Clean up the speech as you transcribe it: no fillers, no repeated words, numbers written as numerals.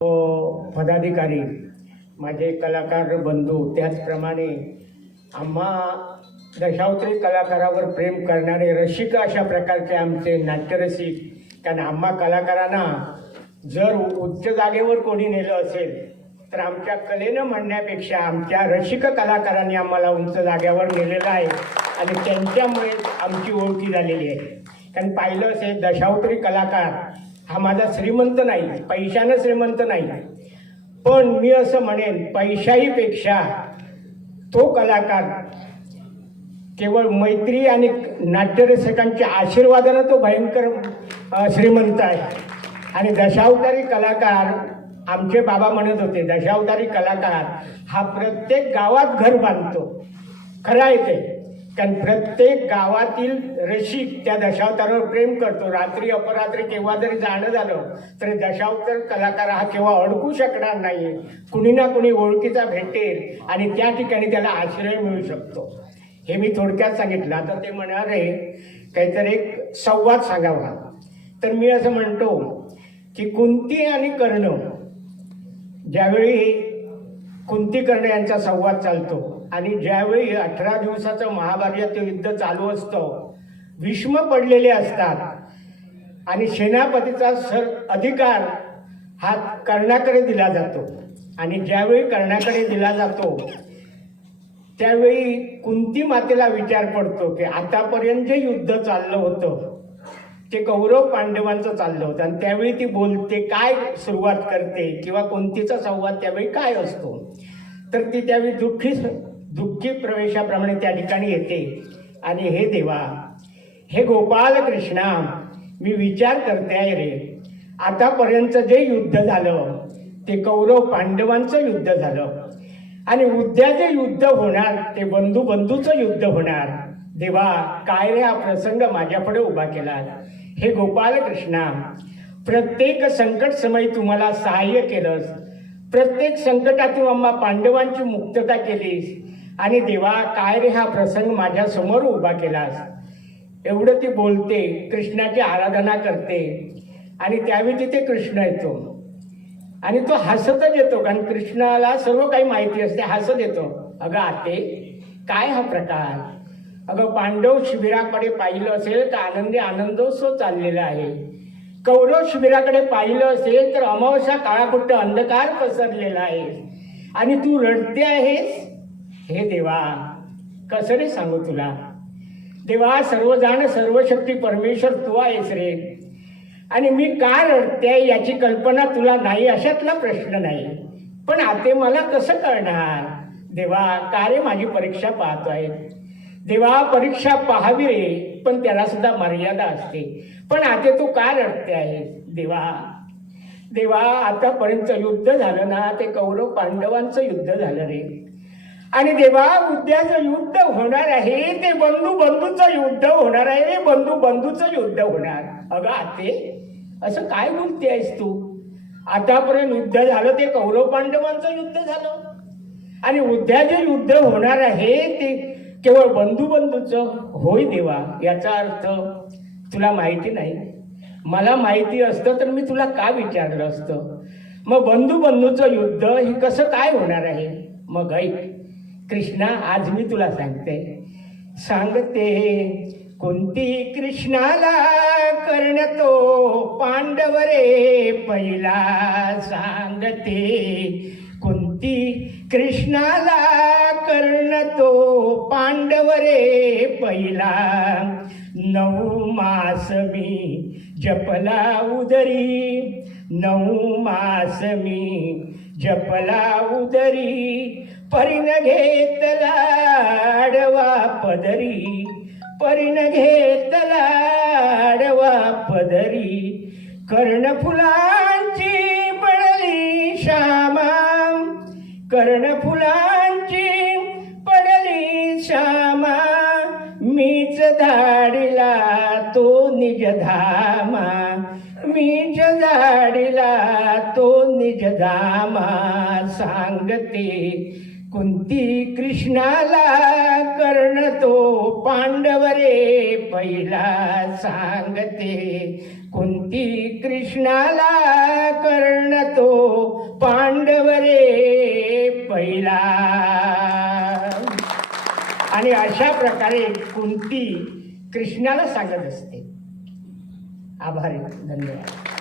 पदाधिकारी, माझे कलाकार बंधू, त्याचप्रमाणे आम्हा दशावतारी कलाकारावर प्रेम करणारे रसिक अशा प्रकारचे आमचे नाट्यरसिक. कारण आम्हा कलाकारांना जर उच्च जागेवर कोणी नेलं असेल तर आमच्या कलेनं म्हणण्यापेक्षा आमच्या रसिक कलाकारांनी आम्हाला उंच जागेवर नेलेलं आहे आणि त्यांच्यामुळे आमची ओळखी झालेली आहे. कारण पाहिलं असेल, दशावतारी कलाकार हा माझा श्रीमंत नाही, पैशानं श्रीमंत नाही, पण मी असं म्हणेन पैशाहीपेक्षा तो कलाकार केवळ मैत्री आणि नाट्यरसिकांच्या आशीर्वादानं तो भयंकर श्रीमंत आहे. आणि दशावतारी कलाकार, आमचे बाबा म्हणत होते, दशावतारी कलाकार हा प्रत्येक गावात घर बांधतो. खरं आहे ते, कारण प्रत्येक गावातील रसिक त्या दशावतारावर प्रेम करतो. रात्री अपरात्री केव्हा जरी जाणं झालं तरी दशावतार कलाकार हा केव्हा अडकू शकणार नाही. कुणी ना कुणी ओळखीचा भेटेल आणि त्या ठिकाणी त्याला आश्रय मिळू शकतो. हे मी थोडक्यात सांगितलं. आता ते म्हणाले काहीतरी एक संवाद सांगावा, तर मी असं म्हणतो की कुंती आणि कर्ण, ज्यावेळी कुंती कर्ण यांचा संवाद चालतो आणि ज्यावेळी 18 दिवसाचं महाभारत युद्ध चालू असतं, भीष्म पडलेले असतात आणि सेनापतीचा अधिकार हा कर्णाकडे दिला जातो. आणि ज्यावेळी कर्णाकडे दिला जातो त्यावेळी कुंती मातेला विचार पडतो की आतापर्यंत जे युद्ध चाललं होतं ते कौरव पांडवांचं चाललं होतं. आणि त्यावेळी ती बोलते, काय सुरुवात करते किंवा कुंतीचा संवाद त्यावेळी काय असतो, तर ती त्यावेळी दुःखी प्रवेशाप्रमाणे त्या ठिकाणी येते आणि हे देवा, हे गोपाल कृष्णा, मी विचार करते आहे रे, आतापर्यंत जे युद्ध झालं ते कौरव पांडवांचं युद्ध झालं आणि उद्या जे युद्ध होणार ते बंधूचं युद्ध होणार. देवा, काय रे हा प्रसंग माझ्यापुढे उभा केला. हे गोपाल कृष्णा, प्रत्येक संकट समय तुम्हाला सहाय्य केलंस, प्रत्येक संकटातून आम्हा पांडवांची मुक्तता केलीस आणि देवा, काय रे हा प्रसंग माझ्या समोर उभा केलास. एवढं ती बोलते, कृष्णाची आराधना करते आणि त्यावेळी तिथे कृष्ण येतो आणि तो हसतच येतो, कारण कृष्णाला सर्व काही माहिती असते. हसत येतो, अगं आते, काय हा प्रकार, अगं पांडव शिबिराकडे पाहिलं असेल तर आनंदी आनंदोत्सव चाललेला आहे, कौरव शिबिराकडे पाहिलं असेल तर अमावस्या काळाकुट्ट अंधकार पसरलेला आहे आणि तू रडते आहेस. हे देवा, कसं रे सांगू तुला. देवा, सर्वजाण सर्वशक्ती परमेश्वर तू आहेस रे, आणि मी का रडते याची कल्पना तुला नाही अशातला प्रश्न नाही, पण आते मला कसं कळणार. देवा, का रे माझी परीक्षा पाहतोय. देवा, परीक्षा पाहावी रे, पण त्याला सुद्धा मर्यादा असते, पण आते तू का रडते आहे. देवा, आतापर्यंत युद्ध झालं ना ते कौरव पांडवांचं युद्ध झालं रे, आणि देवा, उद्याचं युद्ध होणार आहे ते बंधूचं युद्ध होणार आहे रे, बंधूचं युद्ध होणार. अगं आते, असं काय बोलते आहेस तू. आतापर्यंत युद्ध झालं ते कौरव पांडवांचं युद्ध झालं आणि उद्या जे युद्ध होणार आहे ते केवळ बंधूचं. होय देवा, याचा अर्थ तुला माहिती नाही. मला माहिती असतं तर मी तुला का विचारलं असतं. मग बंधूचं युद्ध हे कसं काय होणार आहे. मग ऐक कृष्णा, आज मी तुला सांगते कुंती कृष्णाला कर्ण तो पांडव रे पहिला. सांगते कुंती कृष्णाला कर्ण तो पांडव रे पहिला. 9 मास मी जपला उदरी, 9 मास मी जपला उदरी, परिण घेतला आडवा पदरी, परिण घेतला आडवा पदरी. कर्णफुलांची पडली श्यामा, कर्णफुलांची पडली श्यामा, मीच धाडिला तो निज धामा, मीच धाडिला तो निज धामा. सांगते कुंती कृष्णाला कर्ण तो पांडव रे पहिला सांगते. कुंती कृष्णाला कर्ण तो पांडव रे पहिला. आणि अशा प्रकारे कुंती कृष्णाला सांगत असते. आभारी, धन्यवाद.